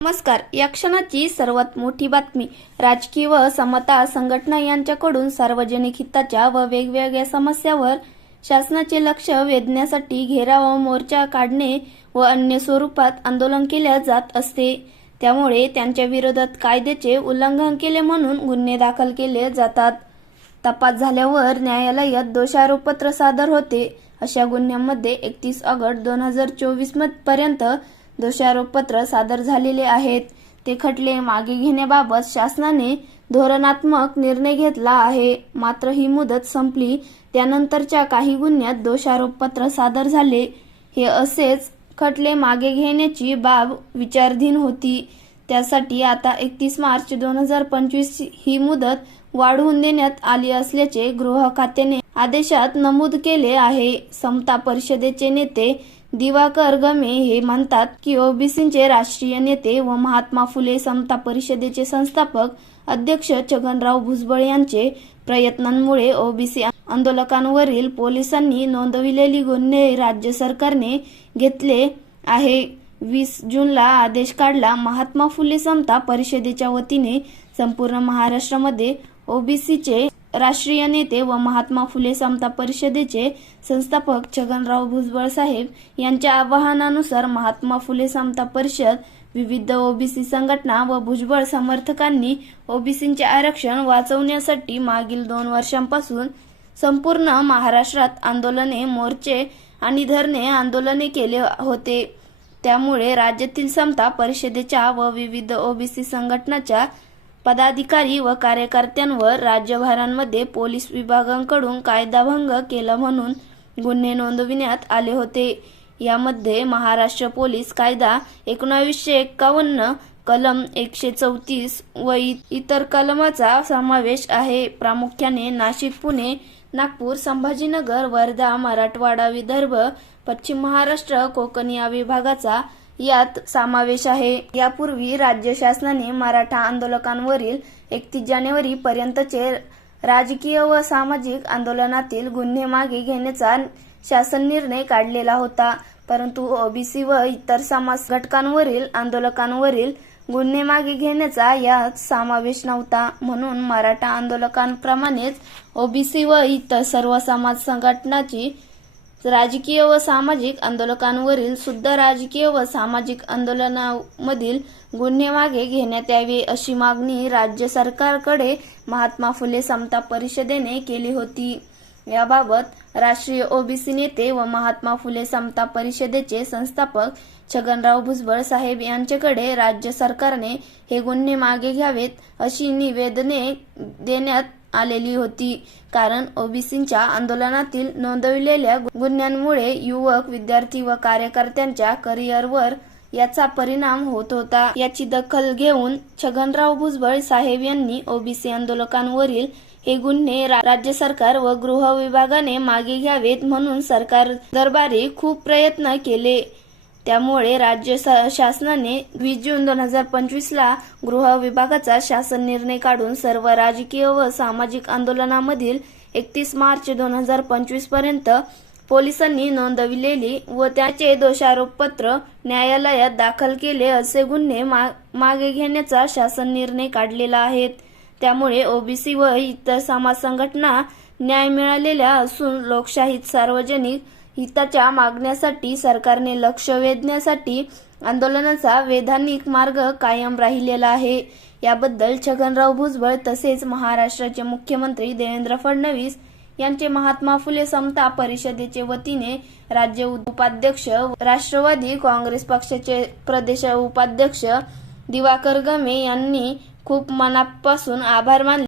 नमस्कार. या क्षणाची सर्वात मोठी बातमी. राजकीय व समता संघटना यांच्याकडून सार्वजनिक हिताच्या व वेगवेगळ्या समस्यावर शासनाचे लक्ष वेधण्यासाठी घेराव मोर्चा काढणे व अन्य स्वरूपात आंदोलन केले जात असते. त्यामुळे त्यांच्या विरोधात कायद्याचे उल्लंघन केले म्हणून गुन्हे दाखल केले जातात. तपास झाल्यावर न्यायालयात दोषारोपपत्र सादर होते. अशा गुन्ह्यांमध्ये एकतीस ऑगस्ट दोन हजार चोवीसपर्यंत दोषारोपपत्र सादर झालेले आहेत. ते खटले मागे घेण्याबाबत शासनाने धोरणात्मक निर्णय घेतला आहे. मात्र ही मुदत संपली. त्यानंतरच्या काही गुन्ह्यात दोषारोपपत्र सादर झाले. हे असेच खटले मागे घेण्याची बाब विचारधीन होती. त्यासाठी आता एकतीस मार्च दोन हजार पंचवीस ही मुदत वाढवून देण्यात आली असल्याचे गृह खात्याने आदेशात नमूद केले आहे. समता परिषदेचे नेते दिवाकर गमे हे म्हणतात की ओबीसींचे राष्ट्रीय नेते व महात्मा फुले समता परिषदेचे संस्थापक अध्यक्ष छगनराव भुजबळ यांचे प्रयत्नांमुळे ओबीसी आंदोलकांवरील पोलिसांनी नोंदविलेली गुन्हे राज्य सरकारने घेतले आहे. वीस जूनला आदेश काढला महात्मा फुले समता परिषदेच्या वतीने संपूर्ण महाराष्ट्रामध्ये ओबीसीचे राष्ट्रीय नेते व महात्मा फुले समता परिषदेचे संस्थापक छगनराव भुजबळ साहेब यांच्या आवाहनानुसार महात्मा फुले समता परिषद विविध ओबीसी संघटना व भुजबळ समर्थकांनी ओबीसींचे आरक्षण वाचवण्यासाठी मागील दोन वर्षांपासून संपूर्ण महाराष्ट्रात आंदोलने मोर्चे आणि धरणे आंदोलने केले होते. त्यामुळे राज्यातील समता परिषदेच्या व विविध ओबीसी संघटनाच्या पदाधिकारी व कार्यकर्त्यांवर राज्यभरांमध्ये पोलीस विभागांकडून कायदाभंग केला म्हणून गुन्हे नोंदविण्यात आले होते. यामध्ये महाराष्ट्र पोलीस कायदा एकोणावीसशे एक्कावन्न कलम एकशे चौतीस व इ- इतर कलमाचा समावेश आहे. प्रामुख्याने नाशिक पुणे नागपूर संभाजीनगर वर्धा मराठवाडा विदर्भ पश्चिम महाराष्ट्र कोकण या विभागाचा यात समावेश आहे. यापूर्वी राज्य शासनाने मराठा आंदोलकांवरील एकतीस जानेवारी पर्यंतचे राजकीय व सामाजिक आंदोलनातील गुन्हे मागे घेण्याचा शासन निर्णय काढलेला होता. परंतु ओबीसी व इतर समाज घटकांवरील आंदोलकांवरील गुन्हे मागे घेण्याचा यात समावेश नव्हता. म्हणून मराठा आंदोलकांप्रमाणेच ओबीसी व इतर सर्व समाज संघटनाची राजकीय व सामाजिक आंदोलकांवरील सुद्धा राजकीय व सामाजिक आंदोलनामधील गुन्हे मागे घेण्यात यावे अशी मागणी राज्य सरकारकडे महात्मा फुले समता परिषदेने केली होती. याबाबत राष्ट्रीय ओबीसी नेते व महात्मा फुले समता परिषदेचे संस्थापक छगनराव भुजबळ साहेब यांच्याकडे राज्य सरकारने हे गुन्हे मागे घ्यावेत अशी निवेदने देण्यात आलेली होती. कारण ओबीसींच्या आंदोलनातील नोंदविलेल्या गुन्ह्यांमुळे युवक विद्यार्थी व कार्यकर्त्यांच्या करिअरवर याचा परिणाम होत होता. याची दखल घेऊन छगनराव भुजबळ साहेब यांनी ओबीसी आंदोलकांवरील हे गुन्हे राज्य सरकार व गृह विभागाने मागे घ्यावेत म्हणून सरकार दरबारी खूप प्रयत्न केले. त्यामुळे राज्य शासनाने वीस जून दोन हजार पंचवीस ला गृह विभागाचा शासन निर्णय काढून सर्व राजकीय व सामाजिक आंदोलनामधील एकतीस मार्च दोन हजार पंचवीसपर्यंत पोलिसांनी नोंदविलेली व त्याचे दोषारोपपत्र न्यायालयात दाखल केले असे गुन्हे मा- मागे घेण्याचा शासन निर्णय काढलेला आहे. त्यामुळे ओबीसी व इतर समाज संघटना न्याय मिळालेल्या असून लोकशाहीत सार्वजनिक हिताच्या मागण्यासाठी सरकारने लक्ष वेधण्यासाठी आंदोलनाचा वैधानिक मार्ग कायम राहिलेला आहे. याबद्दल छगनराव भुजबळ तसेच महाराष्ट्राचे मुख्यमंत्री देवेंद्र फडणवीस यांचे महात्मा फुले समता परिषदेचे वतीने राज्य उपाध्यक्ष राष्ट्रवादी काँग्रेस पक्षाचे प्रदेश उपाध्यक्ष दिवाकर गमे यांनी खूप मनापासून आभार मानले.